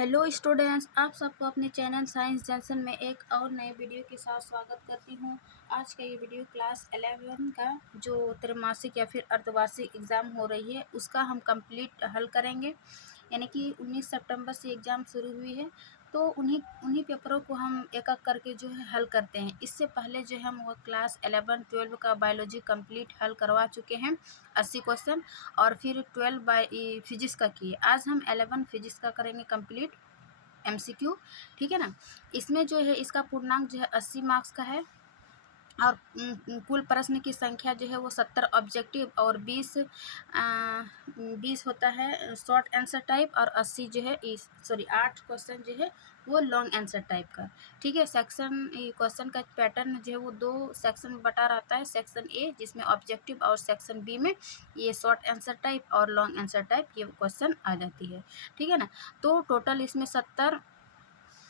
Hello students, आप सबको अपने चैनल साइंस जंक्शन में एक और नए वीडियो के साथ स्वागत करती हूँ। आज का ये वीडियो क्लास 11 का जो त्रैमासिक या फिर अर्धवार्षिक एग्ज़ाम हो रही है उसका हम कंप्लीट हल करेंगे। यानी कि 19 सितंबर से एग्ज़ाम शुरू हुई है, तो उन्हीं पेपरों को हम एक एक करके जो है हल करते हैं। इससे पहले जो है हम वो क्लास 11-12 का बायोलॉजी कंप्लीट हल करवा चुके हैं 80 क्वेश्चन, और फिर 12 फिजिक्स का किए। आज हम 11 फिजिक्स का करेंगे कंप्लीट MCQ, ठीक है ना। इसमें जो है इसका पूर्णांक जो है 80 मार्क्स का है, और कुल प्रश्न की संख्या जो है वो 70 ऑब्जेक्टिव और 20 होता है शॉर्ट आंसर टाइप, और 80 जो है 8 क्वेश्चन जो है वो लॉन्ग आंसर टाइप का। ठीक है, सेक्शन क्वेश्चन का पैटर्न जो है वो 2 सेक्शन में बटा रहता है। सेक्शन ए जिसमें ऑब्जेक्टिव, और सेक्शन बी में ये शॉर्ट आंसर टाइप और लॉन्ग आंसर टाइप ये क्वेश्चन आ जाती है। ठीक है ना। तो टोटल इसमें 70,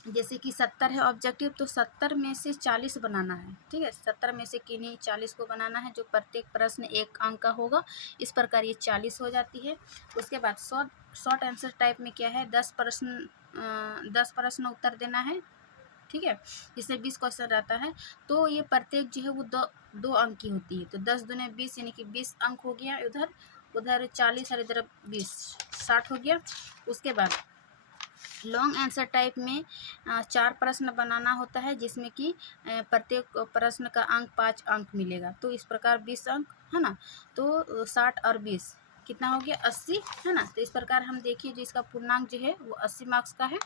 जैसे कि 70 है ऑब्जेक्टिव, तो 70 में से 40 बनाना है। ठीक है, 70 में से किन्हीं 40 को बनाना है, जो प्रत्येक प्रश्न 1 अंक का होगा। इस प्रकार ये 40 हो जाती है। उसके बाद शॉर्ट आंसर टाइप में क्या है, 10 प्रश्न उत्तर देना है। ठीक है, इसमें 20 क्वेश्चन रहता है, तो ये प्रत्येक जो है वो दो अंक की होती है। तो 10 दूने 20 यानी कि 20 अंक हो गया। उधर 40 और इधर 20, 60 हो गया। उसके बाद लॉन्ग आंसर टाइप में 4 प्रश्न बनाना होता है, जिसमें कि प्रत्येक प्रश्न का अंक 5 अंक मिलेगा। तो इस प्रकार 20 अंक है ना, तो 60 और 20 कितना हो गया, 80 है ना। तो इस प्रकार हम देखिए जो इसका पूर्णांक जो है वो 80 मार्क्स का है,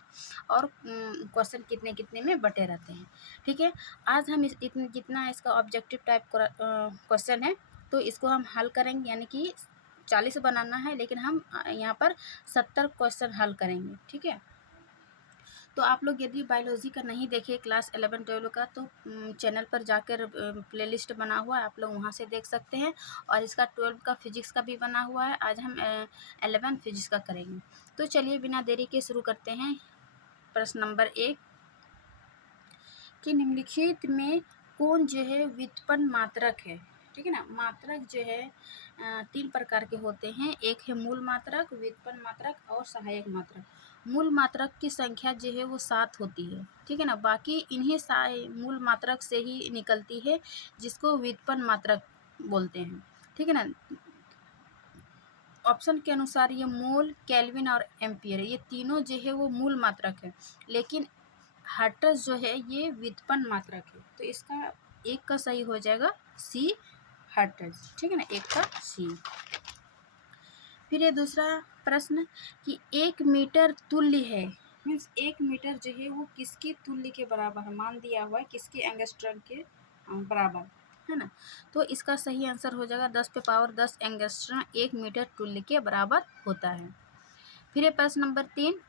और क्वेश्चन कितने कितने में बटे रहते हैं। ठीक है, आज हम जितना इसका ऑब्जेक्टिव टाइप क्वेश्चन है, तो इसको हम हल करेंगे। यानी कि 40 बनाना है, लेकिन हम यहाँ पर 70 क्वेश्चन हल करेंगे। ठीक है, तो आप लोग यदि बायोलॉजी का नहीं देखे क्लास 11-12 का, तो चैनल पर जाकर प्लेलिस्ट बना हुआ है, आप लोग वहाँ से देख सकते हैं। और इसका 12 का फिजिक्स का भी बना हुआ है। आज हम 11 फिजिक्स का करेंगे। तो चलिए बिना देरी के शुरू करते हैं। प्रश्न नंबर 1 कि निम्नलिखित में कौन जो है व्युत्पन्न मात्रक है। ठीक है ना। मात्रक जो है 3 प्रकार के होते हैं। एक है मूल मात्रक, व्युत्पन्न मात्रक और सहायक मात्रक। मूल मात्रक की संख्या जो है वो 7 होती है। ठीक है ना। बाकी इन्हीं मूल मात्रक से ही निकलती है, जिसको व्युत्पन्न मात्रक बोलते हैं। ठीक है ना। ऑप्शन के अनुसार ये मोल, केल्विन और एम्पियर, ये तीनों जो है वो मूल मात्रक है, लेकिन हर्ट्ज जो है ये व्युत्पन्न मात्रक है। तो इसका एक का सही हो जाएगा सी, हर्ट्ज। ठीक है ना, एक का सी। फिर ये दूसरा प्रश्न कि 1 मीटर तुल्य है, मीन्स 1 मीटर जो है वो किसके तुल्य के बराबर है, मान दिया हुआ है किसके एंगस्ट्रम के बराबर है ना। तो इसका सही आंसर हो जाएगा 10⁻10 एंगस्ट्रम 1 मीटर तुल्य के बराबर होता है। फिर ये प्रश्न नंबर 3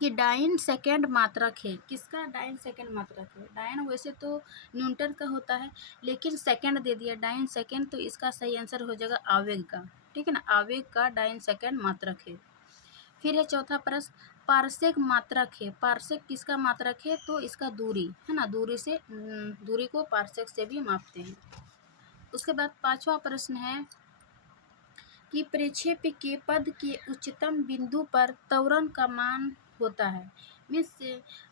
कि डाइन सेकेंड मात्रक है। किसका डाइन सेकेंड मात्रक है। डाइन वैसे तो न्यूटन का होता है, लेकिन सेकेंड दे दिया डाइन सेकेंड, तो इसका सही आंसर हो जाएगा आवेग का। ठीक है ना, आवेग का डाइन सेकेंड मात्रक है। फिर है चौथा प्रश्न, पारसेक मात्रक है। पारसेक किसका मात्रक है, तो इसका दूरी है ना, दूरी को पारसेक से भी मापते हैं। उसके बाद 5वां प्रश्न है कि प्रक्षेप्य के पद के उच्चतम बिंदु पर त्वरण का मान होता है। मीन्स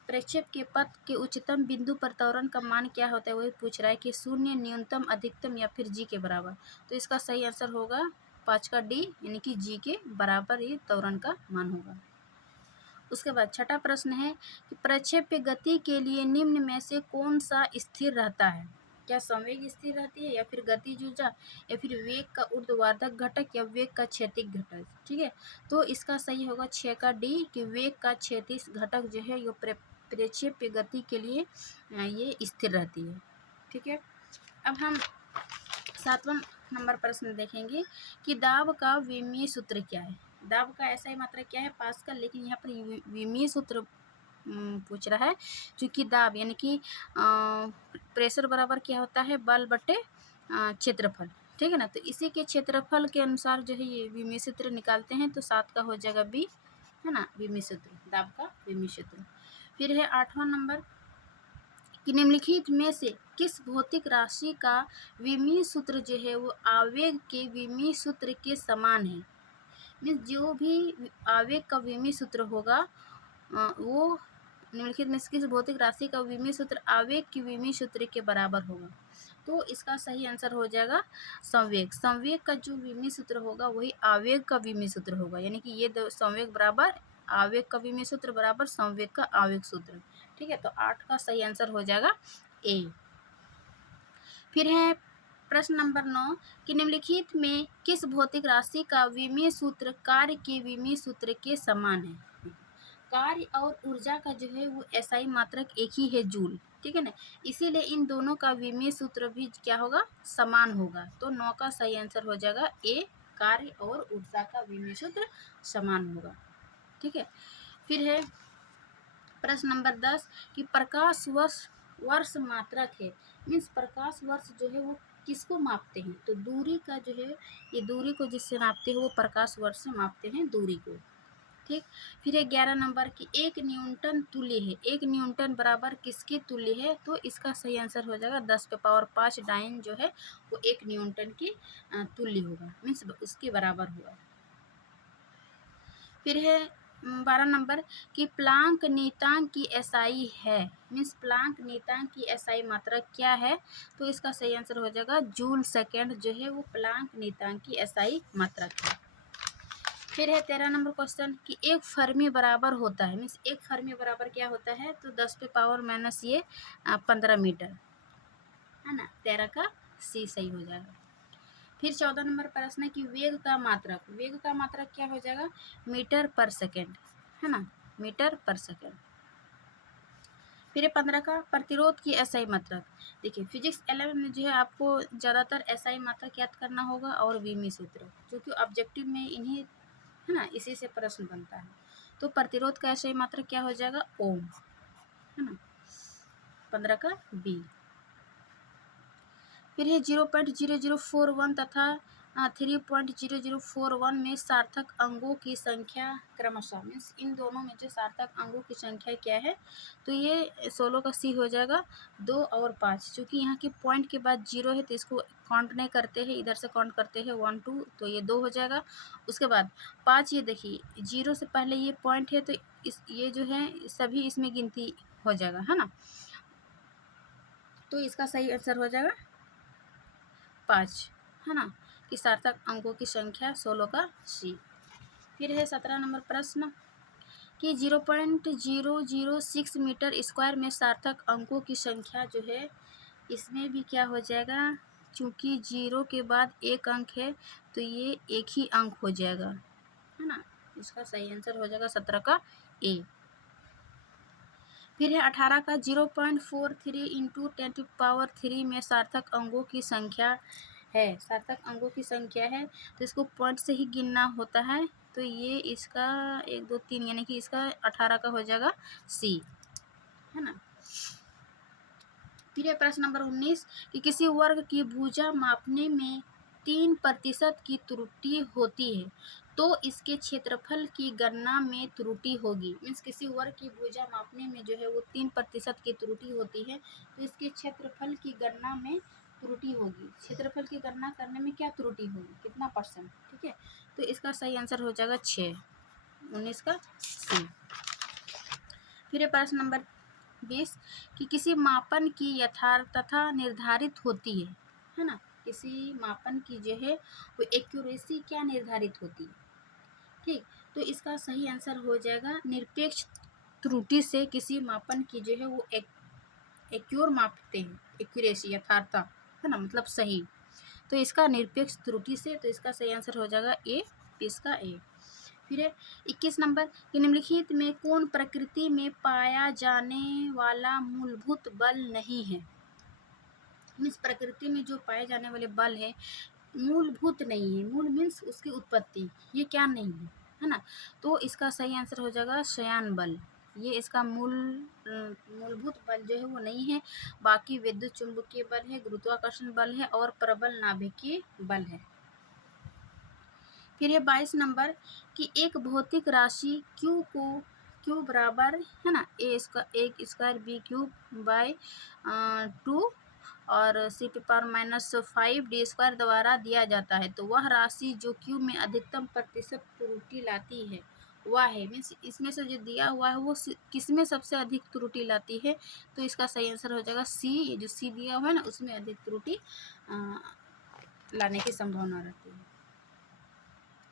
प्रक्षेप के पद के उच्चतम बिंदु पर त्वरण का मान क्या होता है, वही पूछ रहा है कि 0, न्यूनतम, अधिकतम या फिर जी के बराबर। तो इसका सही आंसर होगा 5 का डी, यानी कि जी के बराबर ही त्वरण का मान होगा। उसके बाद 6ठा प्रश्न है कि प्रक्षेप्य गति के लिए निम्न में से कौन सा स्थिर रहता है। क्या संवेग स्थिर रहती है, या फिर गतिज ऊर्जा, या फिर वेग का ऊर्ध्वाधर घटक, या वेग का क्षैतिज घटक। ठीक है, तो इसका सही होगा 6 का डी, कि वेग का क्षैतिज घटक जो है ये प्रक्षेप्य गति के लिए ये स्थिर रहती है। ठीक है, अब हम 7वां नंबर प्रश्न देखेंगे कि दाब का विमीय सूत्र क्या है। दाब का ऐसा ही मात्रा क्या है, पास्कल, लेकिन यहाँ पर विमीय सूत्र पूछ रहा है। क्योंकि दाब यानी कि प्रेशर बराबर क्या होता है, बल बटे क्षेत्रफल। ठीक है ना, तो इसी के क्षेत्रफल के अनुसार जो है ये विमीय सूत्र निकालते हैं। तो 7 का हो जाएगा बी, है ना, विमीय सूत्र, दाब का विमीय सूत्र। फिर है 8वां नंबर कि निम्नलिखित में से किस भौतिक राशि का विमीय सूत्र जो है वो आवेग के विमीय सूत्र के समान है। मीन्स जो भी आवेग का विमीय सूत्र होगा वो निम्नलिखित में से किस भौतिक राशि का विमीय सूत्र आवेग की विमीय सूत्र के बराबर होगा? तो इसका सही आंसर हो जाएगा संवेग। संवेग का जो विमीय सूत्र होगा वही आवेग का विमीय सूत्र होगा, यानी कि ये संवेग बराबर आवेग का विमीय सूत्र बराबर संवेग का आवेग सूत्र। ठीक है, तो 8 का सही आंसर हो जाएगा ए। फिर है प्रश्न नंबर 9 कि निम्नलिखित में किस भौतिक राशि का विमीय सूत्र कार्य के विमीय सूत्र के समान है? कार्य और ऊर्जा का जो है वो एसआई मात्रक एक ही है, जूल। ठीक है ना, इसीलिए इन दोनों का विमीय सूत्र भी क्या होगा? समान होगा। तो 9 का सही आंसर हो जाएगा ए, कार्य और ऊर्जा का विमीय सूत्र समान होगा। ठीक है, फिर है प्रश्न नंबर 10 कि प्रकाश वर्ष मात्रक है, मीन्स प्रकाश वर्ष जो है वो किसको मापते हैं? तो दूरी का जो है, ये दूरी को जिससे नापते हैं वो प्रकाश वर्ष से मापते हैं दूरी को। ठीक, फिर है 11 नंबर की 1 न्यूटन तुल्य है। 1 न्यूटन बराबर किसके तुल्य है? तो इसका सही आंसर हो जाएगा 10 पे पावर 5 डाइन जो है वो 1 न्यूटन की तुल्य होगा, मीन्स उसके बराबर होगा। फिर है 12 नंबर कि प्लांक नियतांक की एसआई है, मीन्स प्लांक नियतांक की एसआई मात्रा क्या है? तो इसका सही आंसर हो जाएगा जूल सेकेंड जो है वो प्लांक नियतांक की एसआई मात्रा है। फिर है 13 नंबर क्वेश्चन कि एक फर्मी बराबर होता है, मीन्स एक फर्मी बराबर क्या होता है? तो 10 पे पावर माइनस ये 15 मीटर है ना, 13 का सी सही हो जाएगा। फिर 14 नंबर प्रश्न है कि वेग का मात्रक क्या हो जाएगा? मीटर पर सेकेंड है ना, मीटर पर सेकेंड। फिर 15 का प्रतिरोध की एसआई मात्रक। देखिए फिजिक्स 11 में जो है आपको ज़्यादातर एसआई मात्रक याद करना होगा और विमीय सूत्र, क्योंकि ऑब्जेक्टिव में इन्हीं है ना, इसी से प्रश्न बनता है। तो प्रतिरोध का एसआई मात्रक क्या हो जाएगा? ओम है ना, 15 का बी। फिर है 0.0041 तथा 3.0041 में सार्थक अंगों की संख्या क्रमशः, मीन्स इन दोनों में जो सार्थक अंगों की संख्या क्या है? तो ये 16 का सी हो जाएगा 2 और 5, क्योंकि यहाँ की पॉइंट के बाद 0 है तो इसको काउंट नहीं करते हैं, इधर से काउंट करते हैं 1 2, तो ये 2 हो जाएगा। उसके बाद 5, ये देखिए 0 से पहले ये पॉइंट है तो ये जो है सभी इसमें गिनती हो जाएगा है ना, तो इसका सही आंसर हो जाएगा 5 है ना, कि सार्थक अंकों की संख्या 16 का सी। फिर है 17 नंबर प्रश्न कि 0.006 मीटर स्क्वायर में सार्थक अंकों की संख्या जो है, इसमें भी क्या हो जाएगा? चूँकि 0 के बाद एक अंक है तो ये एक ही अंक हो जाएगा है ना, इसका सही आंसर हो जाएगा 17 का ए। फिर है 18 का 0.43 इंटू 10⁻³ में सार्थक अंगों की संख्या है, सार्थक अंगों की संख्या है तो इसको पॉइंट से ही गिनना होता है, तो ये इसका 1 2 3 यानी कि इसका 18 का हो जाएगा सी है ना। फिर है प्रश्न नंबर 19 कि किसी वर्ग की भुजा मापने में 3% की त्रुटि होती है तो इसके क्षेत्रफल की गणना में त्रुटि होगी, मीन्स किसी वर्ग की भुजा मापने में जो है वो 3% की त्रुटि होती है तो इसके क्षेत्रफल की गणना में त्रुटि होगी। क्षेत्रफल की गणना करने में क्या त्रुटि होगी, कितना %? ठीक है, तो इसका सही आंसर हो जाएगा 6, 19 का सी। फिर प्रश्न नंबर 20 कि किसी मापन की यथार्थता निर्धारित होती है ना, किसी मापन की जो है वो एक्यूरेसी क्या निर्धारित होती है? ठीक, तो इसका सही आंसर हो जाएगा निरपेक्ष त्रुटि से किसी मापन की जो है वो एक्यूर मापते हैं, एक्यूरेसी यथार्थता है ना, मतलब सही, तो इसका निरपेक्ष त्रुटि से, तो इसका सही आंसर हो जाएगा ए, इसका ए। फिर 21 नंबर कि निम्नलिखित में कौन प्रकृति में पाया जाने वाला मूलभूत बल नहीं है? मीन्स प्रकृति में जो पाए जाने वाले बल है मूलभूत नहीं है, मूल मीन्स उसकी उत्पत्ति, ये क्या नहीं है ना, तो इसका सही आंसर हो जाएगा शयान बल, ये इसका मूलभूत बल जो है वो नहीं है। बाकी विद्युत चुंबकीय बल है, गुरुत्वाकर्षण बल है और प्रबल नाभिकीय बल है। फिर ये 22 नंबर कि एक भौतिक राशि Q बराबर है ना ए स्क्वायर बी क्यूब बाय 2 और C⁻⁻5 d स्क्वायर द्वारा दिया जाता है, तो वह राशि जो Q में अधिकतम प्रतिशत त्रुटि लाती है वह है, मीन्स इसमें से जो दिया हुआ है वो किस में सबसे अधिक त्रुटि लाती है, तो इसका सही आंसर हो जाएगा सी। ये जो सी दिया हुआ है ना उसमें अधिक त्रुटि लाने की संभावना रहती है।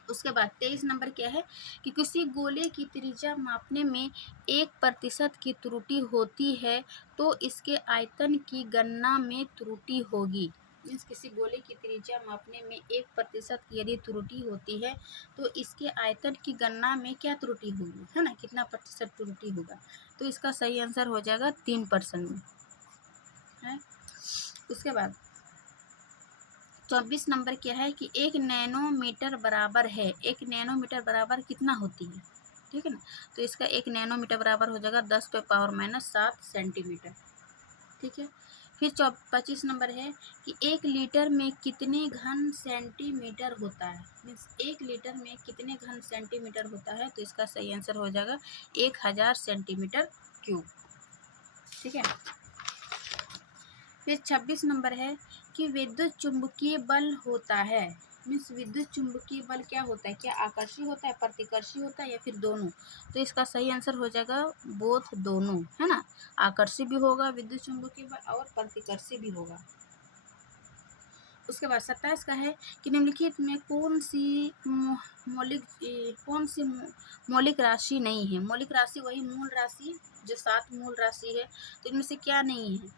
उसके बाद 23 नंबर क्या है कि किसी गोले की त्रिज्या मापने में 1% की त्रुटि होती है तो इसके आयतन की गणना में त्रुटि होगी। मीन्स किसी गोले की त्रिज्या मापने में 1% की यदि त्रुटि होती है तो इसके आयतन की गणना में क्या त्रुटि होगी, है ना, कितना प्रतिशत त्रुटि होगा, तो इसका सही आंसर हो जाएगा 3% में है। उसके बाद 24 नंबर क्या है कि 1 नैनोमीटर बराबर है, 1 नैनोमीटर बराबर कितना होती है, ठीक है ना, तो इसका 1 नैनोमीटर बराबर हो जाएगा 10⁻⁷ सेंटीमीटर, ठीक है। फिर 25 नंबर है कि 1 लीटर में कितने घन सेंटीमीटर होता है, मीन्स 1 लीटर में कितने घन सेंटीमीटर होता है, तो इसका सही आंसर हो जाएगा 1000 सेंटीमीटर क्यूब, ठीक है। फिर 26 नंबर है कि विद्युत चुंबकीय बल होता है, मीन्स विद्युत चुंबकीय बल क्या होता है, क्या आकर्षी होता है, प्रतिकर्षी होता है या फिर दोनों, तो इसका सही आंसर हो जाएगा बोथ, दोनों, है ना, आकर्षी भी होगा विद्युत चुंबकीय बल और प्रतिकर्षी भी होगा। उसके बाद 27 का है कि निम्नलिखित में कौन सी मौलिक राशि नहीं है। मौलिक राशि वही मूल राशि जो 7 मूल राशि है, तो इनमें से क्या नहीं है,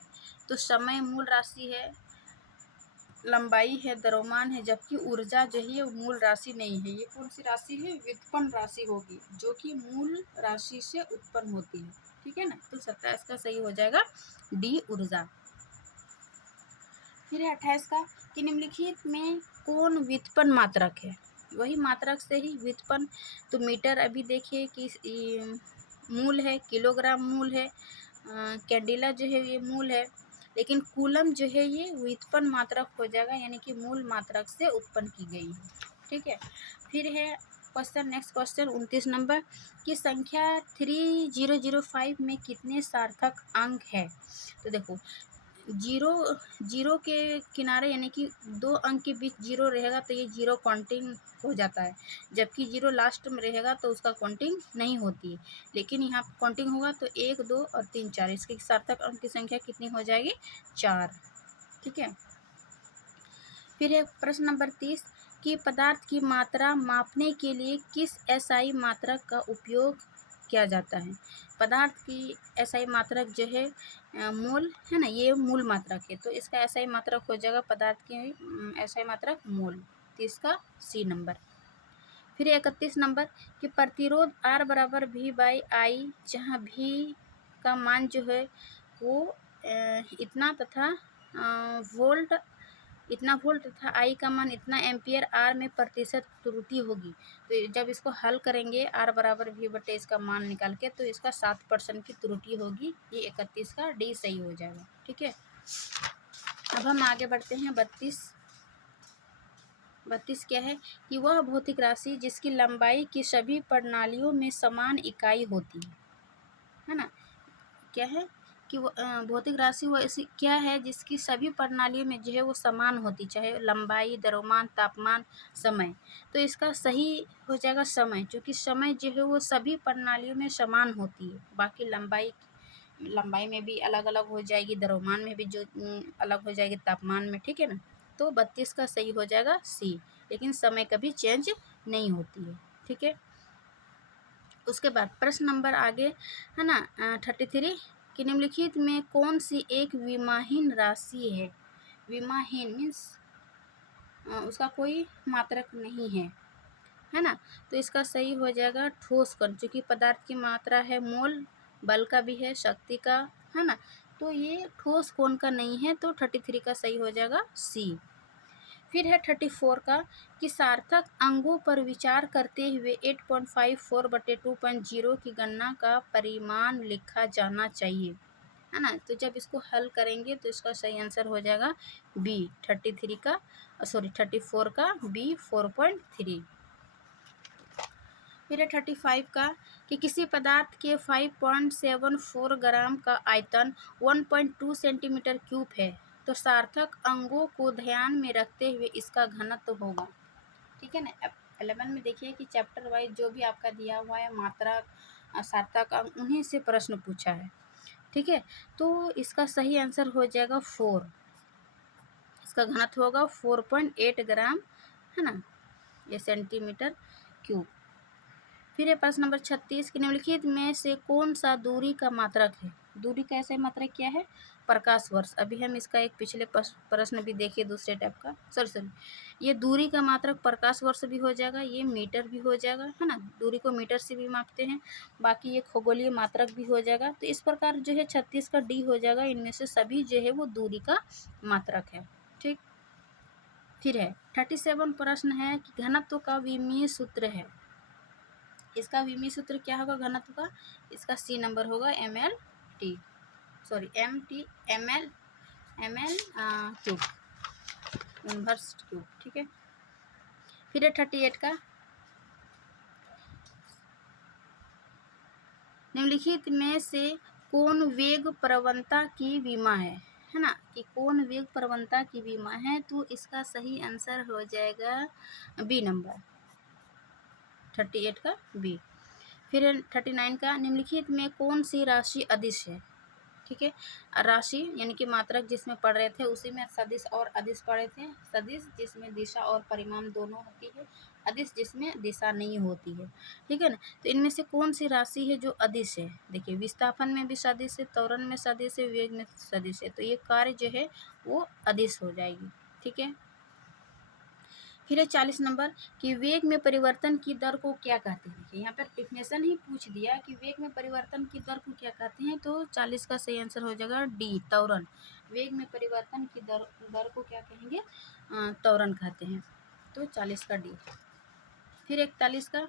तो समय मूल राशि है, लंबाई है, द्रव्यमान है, जबकि ऊर्जा जो है मूल राशि नहीं है। ये कौन सी राशि है, व्युत्पन्न राशि होगी जो कि मूल राशि से उत्पन्न होती है, ठीक है ना, तो 27 का सही हो जाएगा डी, ऊर्जा। फिर है 28 का कि निम्नलिखित में कौन व्युत्पन्न मात्रक है, वही मात्रक से ही व्युत्पन्न, तो मीटर अभी देखिए कि मूल है, किलोग्राम मूल है, कैंडिला जो है ये मूल है, लेकिन कूलम जो है ये व्युत्पन्न मात्रक हो जाएगा, यानी कि मूल मात्रक से उत्पन्न की गई है, ठीक है। फिर है क्वेश्चन, नेक्स्ट क्वेश्चन 29 नंबर की संख्या 3005 में कितने सार्थक अंक है, तो देखो जीरो के किनारे यानी कि 2 अंक के बीच जीरो रहेगा तो ये जीरो काउंटिंग हो जाता है, जबकि जीरो लास्ट में रहेगा तो उसका काउंटिंग नहीं होती है, लेकिन यहाँ काउंटिंग होगा तो 1 2 और 3 4, इसकी सार्थक अंक की संख्या कितनी हो जाएगी, 4, ठीक है। फिर है प्रश्न नंबर 30 कि पदार्थ की मात्रा मापने के लिए किस एसआई मात्रक का उपयोग किया जाता है। पदार्थ की एसआई मात्रक जो है मोल है ना, ये मूल मात्रक है, तो इसका एसआई मात्रक हो जाएगा पदार्थ की एसआई मात्रक मोल, तो इसका सी नंबर। फिर 31 नंबर कि प्रतिरोध R बराबर V/I, जहाँ V का मान जो है वो इतना तथा वोल्ट इतना वोल्ट तथा I का मान इतना एम्पियर R में प्रतिशत त्रुटि होगी, तो जब इसको हल करेंगे R बराबर V/, इसका मान निकाल के, तो इसका 7% की त्रुटि होगी, ये 31 का डी सही हो जाएगा, ठीक है। अब हम आगे बढ़ते हैं 32 क्या है कि वह भौतिक राशि जिसकी लंबाई की सभी प्रणालियों में समान इकाई होती है ना, क्या है कि वो भौतिक राशि वो ऐसी क्या है जिसकी सभी प्रणालियों में जो है वो समान होती, चाहे लंबाई, द्रव्यमान, तापमान, समय, तो इसका सही हो जाएगा समय, क्योंकि समय जो है वो सभी प्रणालियों में समान होती है, बाकी लंबाई में भी अलग अलग हो जाएगी, द्रव्यमान में भी जो अलग हो जाएगी, तापमान में, ठीक है ना, तो 32 का सही हो जाएगा सी, लेकिन समय कभी चेंज नहीं होती है, ठीक है। उसके बाद प्रश्न नंबर आगे है ना 33 कि निम्नलिखित में कौन सी एक विमाहीन राशि है, विमाहीन मीन्स उसका कोई मात्रक नहीं है ना, तो इसका सही हो जाएगा ठोस कण, क्योंकि पदार्थ की मात्रा है मोल, बल का भी है, शक्ति का है ना, तो ये ठोस कोण का नहीं है, तो 33 का सही हो जाएगा सी। फिर है 34 का कि सार्थक अंगों पर विचार करते हुए 8.54/2.0 की गणना का परिमाण लिखा जाना चाहिए, है ना, तो जब इसको हल करेंगे तो इसका सही आंसर हो जाएगा बी 34 का बी 4.3। फिर है 35 का कि किसी पदार्थ के 5.74 ग्राम का आयतन 1.2 सेंटीमीटर क्यूब है, तो सार्थक अंगों को ध्यान में रखते हुए इसका घनत्व होगा, ठीक है ना, 11 में देखिए कि चैप्टर वाइज जो भी आपका दिया हुआ है मात्रा सार्थक अंक उन्हीं से प्रश्न पूछा है। ठीक है, तो इसका सही आंसर हो जाएगा 4। इसका घनत्व होगा 4.8 ग्राम, है ना, ये सेंटीमीटर क्यूब। फिर है प्रश्न नंबर 36 कि निम्नलिखित में से कौन सा दूरी का मात्रक है। दूरी का ऐसा मात्रक क्या है, प्रकाश वर्ष। अभी हम इसका एक पिछले प्रश्न भी देखिए दूसरे टाइप का, सॉरी ये दूरी का मात्रक प्रकाश वर्ष भी हो जाएगा, ये मीटर भी हो जाएगा, है ना, दूरी को मीटर से भी मापते हैं। बाकी ये खगोलीय मात्रक भी हो जाएगा। तो इस प्रकार जो है 36 का डी हो जाएगा। इनमें से सभी जो है वो दूरी का मात्रक है। ठीक, फिर है 37 प्रश्न है कि घनत्व का विमीय सूत्र है। इसका विमीय सूत्र क्या होगा घनत्व का, इसका सी नंबर होगा ml/t, sorry ml cube, inverse cube. ठीक है, फिर है 38 का, निम्नलिखित में से कौन वेग प्रवणता की विमा है ना, कि कौन वेग प्रवणता की विमा है। तो इसका सही आंसर हो जाएगा बी नंबर, 38 का बी। फिर 39 का, निम्नलिखित में कौन सी राशि अदिश है। ठीक है, राशि यानी कि मात्रक जिसमें पढ़ रहे थे उसी में सदिश और अदिश पढ़े थे। सदिश जिसमें दिशा और परिमाण दोनों होती है, अदिश जिसमें दिशा नहीं होती है। ठीक है ना, तो इनमें से कौन सी राशि है जो अदिश है। देखिए विस्थापन में भी सदिश है, त्वरण में सदिश है, वेग में सदिश है, तो ये कार्य जो है वो अदिश हो जाएगी। ठीक है, फिर है 40 नंबर कि वेग में परिवर्तन की दर को क्या कहते हैं। देखिए यहाँ पर डिफिनेशन ही पूछ दिया कि वेग में परिवर्तन की दर को क्या कहते हैं। तो 40 का सही आंसर हो जाएगा डी, त्वरण। वेग में परिवर्तन की दर को क्या कहेंगे, त्वरण कहते हैं। तो 40 का डी। फिर 41 का,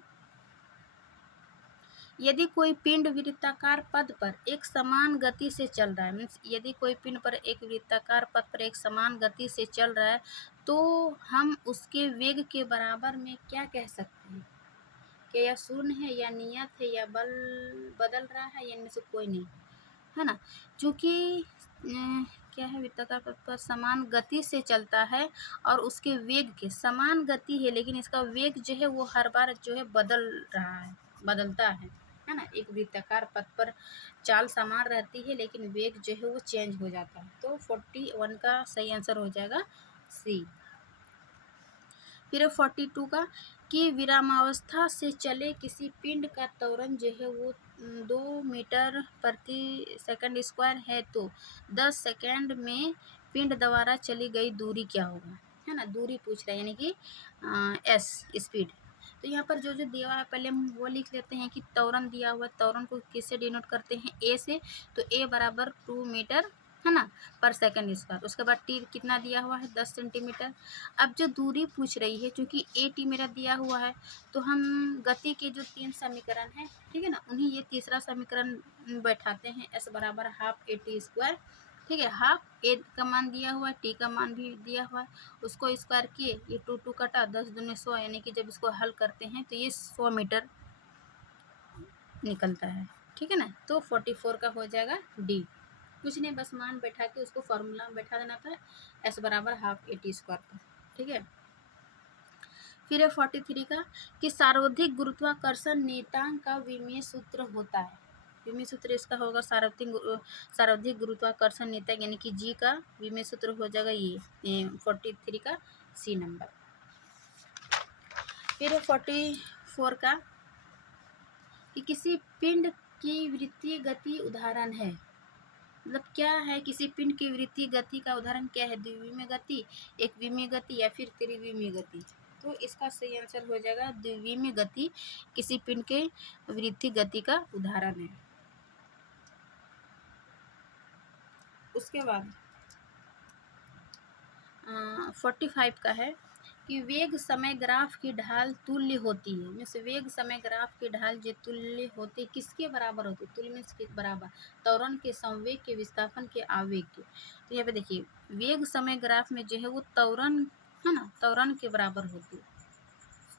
यदि कोई पिंड वृत्ताकार पथ पर एक समान गति से चल रहा है, मीन्स यदि कोई पिंड पर एक वृत्ताकार पथ पर एक समान गति से चल रहा है तो हम उसके वेग के बराबर में क्या कह सकते हैं। क्या यह शून्य है या नियत है या बल बदल रहा है या इनमें से कोई नहीं, है ना। चूँकि क्या है, वृत्ताकार पथ पर समान गति से चलता है और उसके वेग के समान गति है, लेकिन इसका वेग जो है वो हर बार जो है बदल रहा है, बदलता है ना। एक वृत्ताकार पथ पर चाल समान रहती है लेकिन वेग जो है वो चेंज हो जाता है। तो 41 का सही आंसर हो जाएगा सी। फिर 42 का कि विरामावस्था से चले किसी पिंड का त्वरण जो है वो 2 मीटर प्रति सेकंड स्क्वायर है, तो 10 सेकंड में पिंड द्वारा चली गई दूरी क्या होगा, है ना। दूरी पूछ रहा है यानी कि एस स्पीड। तो यहाँ पर जो जो दिया हुआ है पहले हम वो लिख लेते हैं कि त्वरण दिया हुआ है, त्वरण को किससे डिनोट करते हैं, ए से। तो ए बराबर 2 मीटर, है ना, पर सेकंड स्क्वायर। उसके बाद टी कितना दिया हुआ है, 10 सेंटीमीटर। अब जो दूरी पूछ रही है, क्योंकि ए टी मेरा दिया हुआ है, तो हम गति के जो 3 समीकरण हैं, ठीक है ना, उन्हीं ये तीसरा समीकरण बैठाते हैं, एस बराबर हाफ ए टी स्क्वायर। ठीक है, हाफ ए का मान दिया हुआ है, टी का मान भी दिया हुआ है, उसको स्क्वायर किए, ये 2 कटा, 10 दूनी 100, यानी कि जब इसको हल करते हैं तो ये 100 मीटर निकलता है। ठीक है ना, तो 44 का हो जाएगा डी। कुछ नहीं, बस मान बैठा के उसको फॉर्मूला में बैठा देना था, एस बराबर हाफ ए टी स्क्वायर पर। ठीक है, फिर है 43 का कि सार्वधिक गुरुत्वाकर्षण नियतांक का विमीय सूत्र होता है। विमीय सूत्र इसका होगा सार्वधिक गुरुत्वाकर्षण नियतांक यानी कि जी का विमीय सूत्र हो जाएगा ये 43 का सी नंबर। फिर 44 का कि किसी पिंड की वृत्तीय गति उदाहरण है। मतलब क्या है, किसी पिंड की वृत्तीय गति का उदाहरण क्या है, द्विविमीय गति, एक विमीय गति या फिर त्रिविमीय गति। तो इसका सही आंसर हो जाएगा द्विविमीय गति किसी पिंड के वृत्तीय गति का उदाहरण है। उसके बाद 45 का है कि वेग समय ग्राफ की ढाल तुल्य होती है। मीन्स वेग समय ग्राफ की ढाल जो तुल्य होती, किसके बराबर होती, तुल्य मीन्स के बराबर, त्वरण के, संवेग के, विस्थापन के, आवेग के। तो यहाँ पे देखिए वेग समय ग्राफ में जो है वो त्वरण, है ना, त्वरण के बराबर होती है।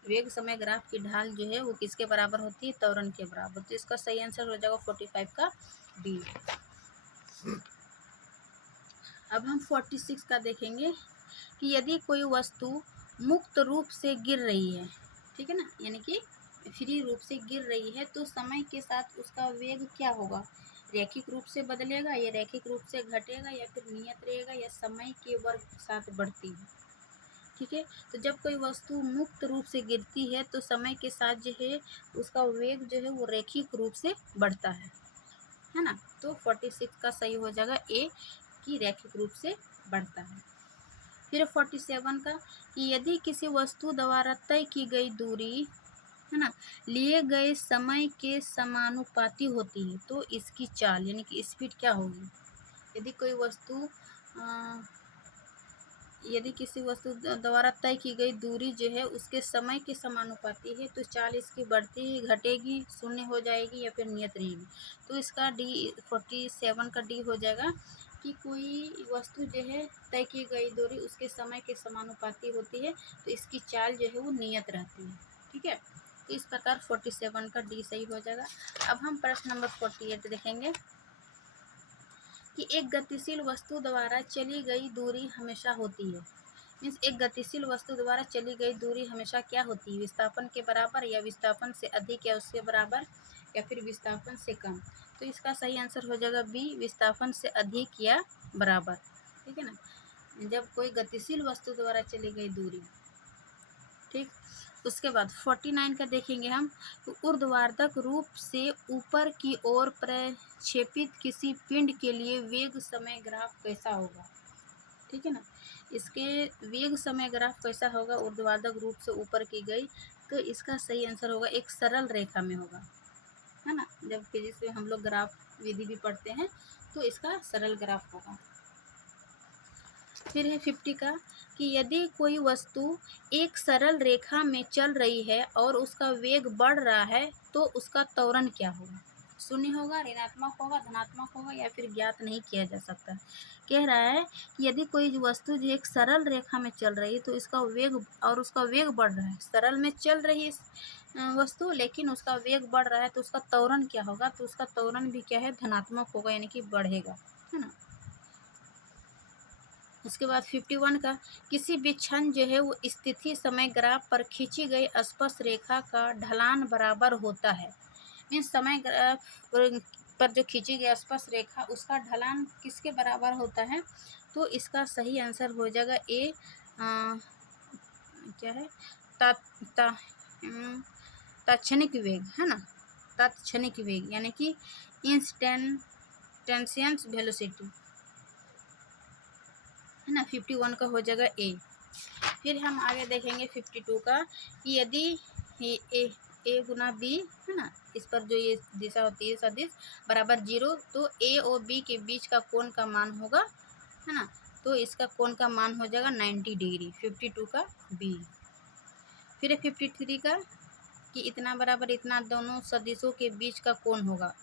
वेग समय ग्राफ की ढाल जो है वो किसके बराबर होती है, त्वरण के बराबर। तो इसका सही आंसर हो जाएगा 45 का डी। अब हम 46 का देखेंगे कि यदि कोई वस्तु मुक्त रूप से गिर रही है, ठीक है ना, यानी कि फ्री रूप से गिर रही है तो समय के साथ उसका वेग क्या होगा, रैखिक रूप से बदलेगा या रैखिक रूप से घटेगा या फिर नियत रहेगा या समय के वर्ग के साथ बढ़ती है। ठीक है, तो जब कोई वस्तु मुक्त रूप से गिरती है तो समय के साथ जो है उसका वेग जो है वो रैखिक रूप से बढ़ता है ना। तो 46 का सही हो जाएगा ए कि रैखिक रूप से बढ़ता है। फिर 47 का कि यदि किसी वस्तु द्वारा तय की गई दूरी है ना लिए गए समय के समानुपाती होती है तो इसकी चाल यानी कि स्पीड क्या होगी। यदि कोई वस्तु यदि किसी वस्तु द्वारा तय की गई दूरी जो है उसके समय के समानुपाती है तो चाल इसकी बढ़ती घटेगी, शून्य हो जाएगी या फिर नियत रहेगी। तो इसका डी 47 का डी हो जाएगा कि कोई वस्तु जो है तय की गई दूरी उसके समय के समानुपाती होती है तो इसकी चाल जो है वो नियत रहती है। ठीक है, तो इस प्रकार 47 का डी सही हो जाएगा। अब हम प्रश्न नंबर 48 देखेंगे कि एक गतिशील वस्तु द्वारा चली गई दूरी हमेशा होती है। मीन्स एक गतिशील वस्तु द्वारा चली गई दूरी हमेशा क्या होती है, विस्थापन के बराबर या विस्थापन से अधिक या उसके बराबर या फिर विस्थापन से कम। तो इसका सही आंसर हो जाएगा बी, विस्थापन से अधिक या बराबर। ठीक है ना, जब कोई गतिशील वस्तु द्वारा चली गई दूरी। ठीक, उसके बाद 49 का देखेंगे हम तो ऊर्ध्वाधर रूप से ऊपर की ओर प्रक्षेपित किसी पिंड के लिए वेग समय ग्राफ कैसा होगा। ठीक है ना, इसके वेग समय ग्राफ कैसा होगा, ऊर्ध्वाधर रूप से ऊपर की गई तो इसका सही आंसर होगा एक सरल रेखा में होगा, है ना। जब फिजिक्स में हम लोग ग्राफ विधि भी पढ़ते हैं तो इसका सरल ग्राफ होगा। फिर है 50 का कि यदि कोई वस्तु एक सरल रेखा में चल रही है और उसका वेग बढ़ रहा है तो उसका त्वरण क्या होगा, शून्य होगा, ऋणात्मक होगा, धनात्मक होगा या फिर ज्ञात नहीं किया जा सकता। कह रहा है कि यदि कोई वस्तु जो एक सरल रेखा में चल रही है तो इसका वेग और उसका वेग बढ़ रहा है, सरल में चल रही वस्तु लेकिन उसका वेग बढ़ रहा है तो उसका त्वरण क्या होगा, तो उसका त्वरण भी क्या है, धनात्मक होगा यानी कि बढ़ेगा, है ना। उसके बाद 51 का किसी भी क्षण जो है वो स्थिति समय ग्राफ पर खींची गई स्पर्श रेखा का ढलान बराबर होता है। मीन्स समय ग्राफ पर जो खींची गई स्पर्श रेखा उसका ढलान किसके बराबर होता है, तो इसका सही आंसर हो जाएगा ए क्या है, तात्क्षणिक वेग, है ना, तात्क्षणिक वेग यानी कि इंस्टेंटेनियस वेलोसिटी, है ना। 51 का हो जाएगा ए। फिर हम आगे देखेंगे 52 का कि यदि ए गुना बी, है ना, इस पर जो ये दिशा होती है सदिश बराबर 0 तो ए और बी के बीच का कोण का मान होगा, है ना। तो इसका कोण का मान हो जाएगा 90 डिग्री, 52 का बी। फिर 53 का कि इतना बराबर इतना दोनों सदिशों के बीच का कोण होगा,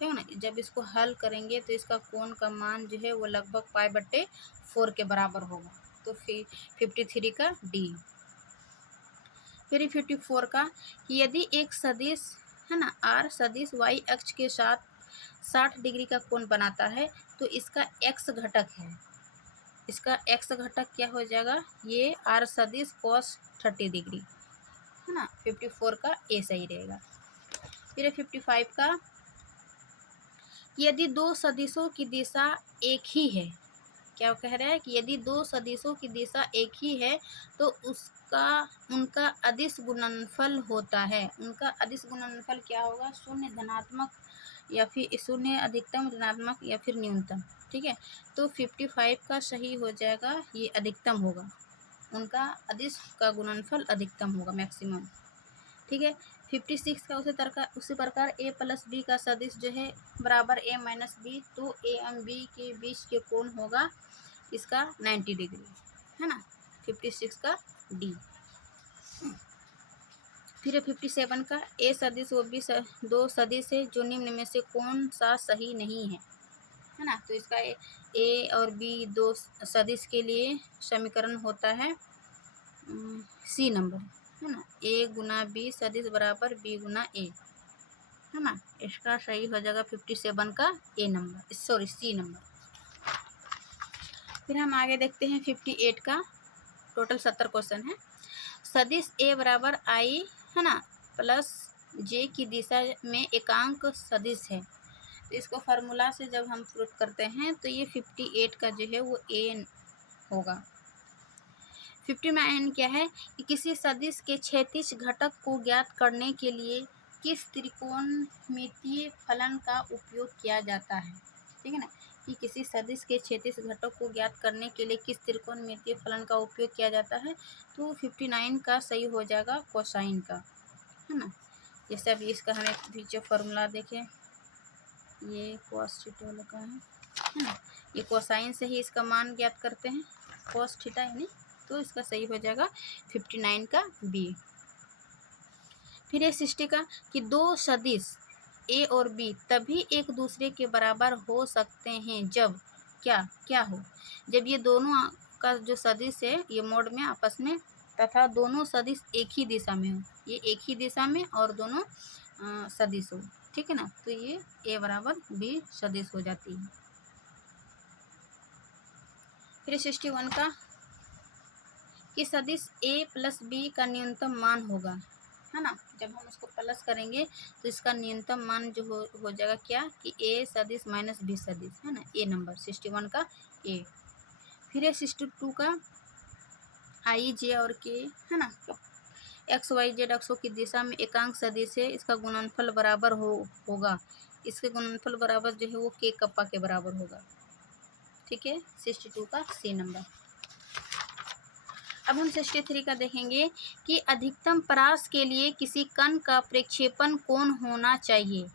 ठीक है ना। जब इसको हल करेंगे तो इसका कोण का मान जो है वो लगभग π/4 के बराबर होगा, तो फिर 53 का डी। फिर 54 का कि यदि एक सदिश, है ना, आर सदिश वाई अक्ष के साथ 60 डिग्री का कोण बनाता है तो इसका एक्स घटक है, इसका एक्स घटक क्या हो जाएगा, ये आर सदिश cos 30 डिग्री, है ना। 54 का ए सही रहेगा। फिर 55 का यदि दो सदिशों की दिशा एक ही है, क्या कह रहा है कि यदि दो सदिशों की दिशा एक ही है तो उनका अदिश गुणनफल होता है, उनका अदिश गुणनफल क्या होगा, शून्य धनात्मक या फिर शून्य अधिकतम ऋणात्मक या फिर न्यूनतम। ठीक है, तो 55 का सही हो जाएगा ये अधिकतम होगा, उनका अदिश का गुणनफल अधिकतम होगा, मैक्सिमम। ठीक है, 56 का उसी प्रकार ए प्लस बी का सदिश जो है बराबर ए माइनस बी, तो ए एम बी के बीच के कोण होगा इसका 90 डिग्री, है ना। 56 का डी। फिर 57 का ए सदिश वो बी दो सदिश है जो निम्न में से कौन सा सही नहीं है ना। तो इसका ए और बी दो सदिश के लिए समीकरण होता है सी नंबर, है ना, ए गुना बी सदिश बराबर बी गुना ए, है ना। इसका सही हो जाएगा 57 का ए नंबर, सॉरी सी नंबर। फिर हम आगे देखते हैं 58 का, टोटल 70 क्वेश्चन है। सदिश ए बराबर आई है ना प्लस जे की दिशा में एकांक सदिश है। तो इसको फार्मूला से जब हम प्रूफ करते हैं तो ये 58 का जो है वो ए होगा। 59 क्या है कि किसी सदिश के क्षैतिज घटक को ज्ञात करने के लिए किस त्रिकोणमितीय फलन का उपयोग किया जाता है। ठीक है ना, कि किसी सदिश के क्षैतिज घटक को ज्ञात करने के लिए किस त्रिकोणमितीय फलन का उपयोग किया जाता है। तो 59 का सही हो जाएगा कोसाइन का, है ना। जैसे अभी इसका हमें पीछे फॉर्मूला देखें, ये cos थीटा वाला का है ना, ये कोसाइन से ही इसका मान ज्ञात करते हैं cos थीटा यानी, तो इसका सही हो जाएगा 59 का बी। फिर ये 60 का कि दो सदिश ए और बी तभी एक दूसरे के बराबर हो सकते हैं जब क्या क्या हो, जब ये दोनों का जो सदिश है ये मोड में आपस में तथा दोनों सदिश एक ही दिशा में हो, ये एक ही दिशा में और दोनों सदिश हो। ठीक है ना, तो ये ए बराबर बी सदिश हो जाती है। फिर 61 का कि सदिश ए प्लस बी का न्यूनतम मान होगा, है ना। जब हम उसको प्लस करेंगे तो इसका न्यूनतम मान जो हो जाएगा क्या कि ए सदिश माइनस बी सदिश, है ना। ए नंबर 61 का ए। फिर है 62 का आई जे और के, है ना, एक्स वाई जेड अक्षों की दिशा में एकांक सदिश है, इसका गुणनफल बराबर होगा, इसके गुणनफल बराबर जो है वो के कप्पा के बराबर होगा। ठीक है, 62 का सी नंबर। अब हम 63 का देखेंगे कि अधिकतम परास के लिए किसी कण का प्रक्षेपण कोण होना चाहिए।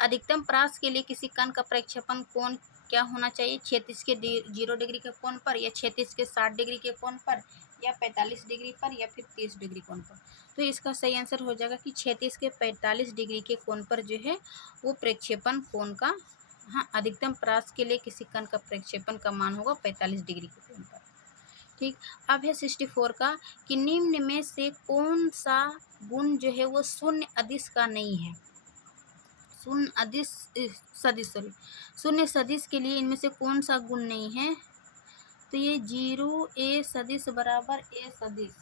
अधिकतम परास के लिए किसी कण का प्रक्षेपण कोण क्या होना चाहिए, 36 के 0 डिग्री के कोण पर, या 36 के 60 डिग्री के कोण पर, या 45 डिग्री पर, या फिर 30 डिग्री कोण पर। तो इसका सही आंसर हो जाएगा कि 36 के 45 डिग्री के कोण पर जो है वो प्रक्षेपण कोण का, हाँ, अधिकतम परास के लिए किसी कण का प्रक्षेपण का मान होगा 45 डिग्री के कोण पर। ठीक, अब है 64 का कि निम्न में से कौन सा गुण जो है वो शून्य अदिश का नहीं है। शून्य अदिश शून्य सदिश के लिए इनमें से कौन सा गुण नहीं है। तो ये 0 ए सदिश बराबर ए सदिश,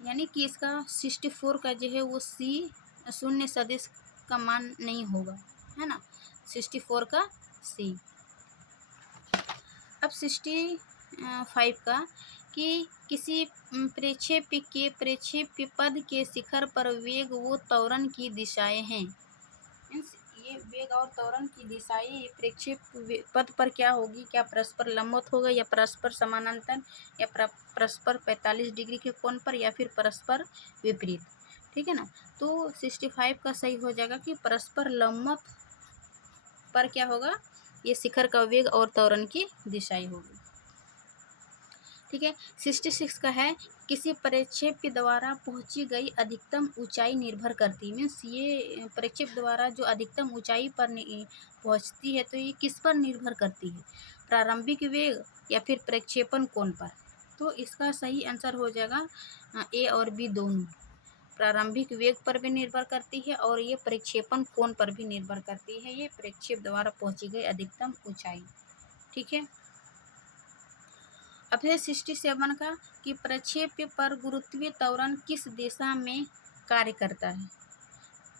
यानी कि इसका 64 का जो है वो सी शून्य सदिश का मान नहीं होगा, है ना, 64 का सी। अब 65 का कि किसी प्रक्षेप्य के प्रक्षेप्य पद के शिखर पर वेग व त्वरण की दिशाएं हैं। मीन्स ये वेग और त्वरण की दिशाएं प्रक्षेप्य पद पर क्या होगी, क्या परस्पर लंबवत होगा, या परस्पर समानांतर, या परस्पर 45 डिग्री के कोण पर, या फिर परस्पर विपरीत। ठीक है ना, तो 65 का सही हो जाएगा कि परस्पर लंबवत पर क्या होगा, ये शिखर का वेग और त्वरण की दिशाएं होगी। ठीक है, 66 का है किसी प्रक्षेप्य द्वारा पहुंची गई अधिकतम ऊंचाई निर्भर करती है। मीन्स ये प्रक्षेप द्वारा जो अधिकतम ऊंचाई पर पहुंचती है तो ये किस पर निर्भर करती है, प्रारंभिक वेग या फिर प्रक्षेपण कोण पर। तो इसका सही आंसर हो जाएगा ए और बी दोनों, प्रारंभिक वेग पर भी निर्भर करती है और ये प्रक्षेपण कोण पर भी निर्भर करती है, ये प्रक्षेप द्वारा पहुंची गई अधिकतम ऊंचाई। ठीक है, अब है 67 का कि प्रक्षेप्य पर गुरुत्वीय त्वरण किस दिशा में कार्य करता है।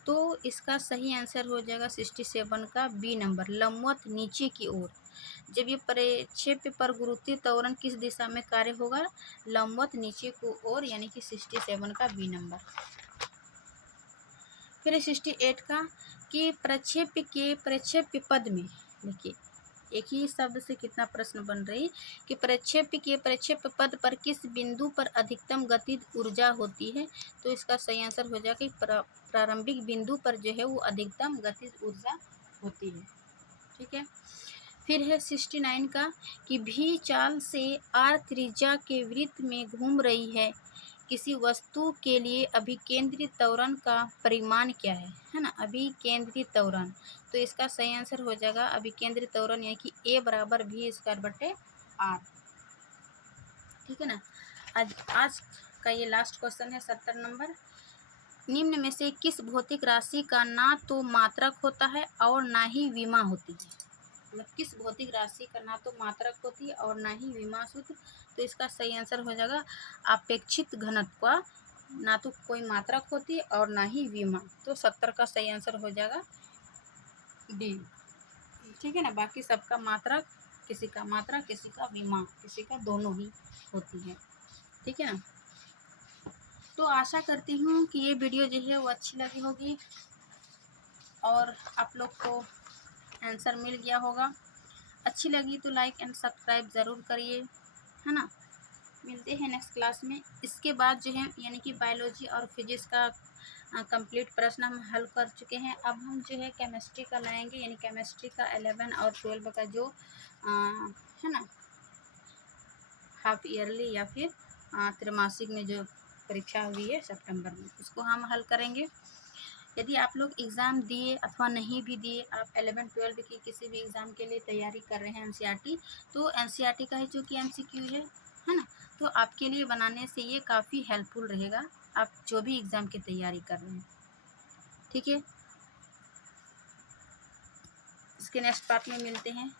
तो इसका सही आंसर हो जाएगा 67 का बी नंबर, लंबवत नीचे की ओर। जब ये प्रक्षेप्य पर गुरुत्वीय त्वरण किस दिशा में कार्य होगा, लंबवत नीचे की ओर, यानी कि 67 का बी नंबर। फिर 68 का कि प्रक्षेप्य के प्रक्षेप्य पद में, देखिए एक ही शब्द से कितना प्रश्न बन रही कि प्रक्षेप्य के प्रक्षेप्य पद पर किस बिंदु पर अधिकतम गतिज ऊर्जा होती है। तो इसका सही आंसर हो जाएगा कि प्रारंभिक बिंदु पर जो है वो अधिकतम गतिज ऊर्जा होती है। ठीक है, फिर है 69 का कि भी चाल से आर त्रिज्या के वृत्त में घूम रही है किसी वस्तु के लिए अभिकेंद्रित त्वरण का परिमाण क्या है ना, अभिकेंद्रित त्वरण। तो इसका सही आंसर हो जाएगा अभिकेंद्रित त्वरण, यानी कि ए बराबर भी स्क्वायर बटे आर। ठीक है ना, आज का ये लास्ट क्वेश्चन है 70 नंबर। निम्न में से किस भौतिक राशि का ना तो मात्रक होता है और ना ही विमा होती है। मतलब किस भौतिक राशि का ना तो मात्रक होती है और ना ही विमा सूत्र। तो इसका सही आंसर हो जाएगा अपेक्षित घनत्व का ना तो कोई मात्रक होती है और ना ही विमा। तो 70 का सही आंसर हो जाएगा डी। ठीक है ना, बाकी सबका मात्रक, किसी का मात्रक, किसी का विमा, किसी का दोनों ही होती है। ठीक है ना, तो आशा करती हूँ कि ये वीडियो जो है वो अच्छी लगी होगी और आप लोग को आंसर मिल गया होगा। अच्छी लगी तो लाइक एंड सब्सक्राइब ज़रूर करिए, है ना। मिलते हैं नेक्स्ट क्लास में। इसके बाद जो है यानी कि बायोलॉजी और फिजिक्स का कंप्लीट प्रश्न हम हल कर चुके हैं। अब हम जो है केमिस्ट्री का लाएंगे, यानी केमिस्ट्री का 11 और 12 का जो है ना हाफ ईयरली या फिर त्रैमासिक में जो परीक्षा हुई है सितंबर में, उसको हम हल करेंगे। यदि आप लोग एग्ज़ाम दिए अथवा नहीं भी दिए, आप 11-12 की किसी भी एग्ज़ाम के लिए तैयारी कर रहे हैं एनसीईआरटी, तो एनसीईआरटी का ही जो कि एमसीक्यू है ना, तो आपके लिए बनाने से ये काफ़ी हेल्पफुल रहेगा, आप जो भी एग्ज़ाम की तैयारी कर रहे हैं। ठीक है, इसके नेक्स्ट पार्ट में मिलते हैं।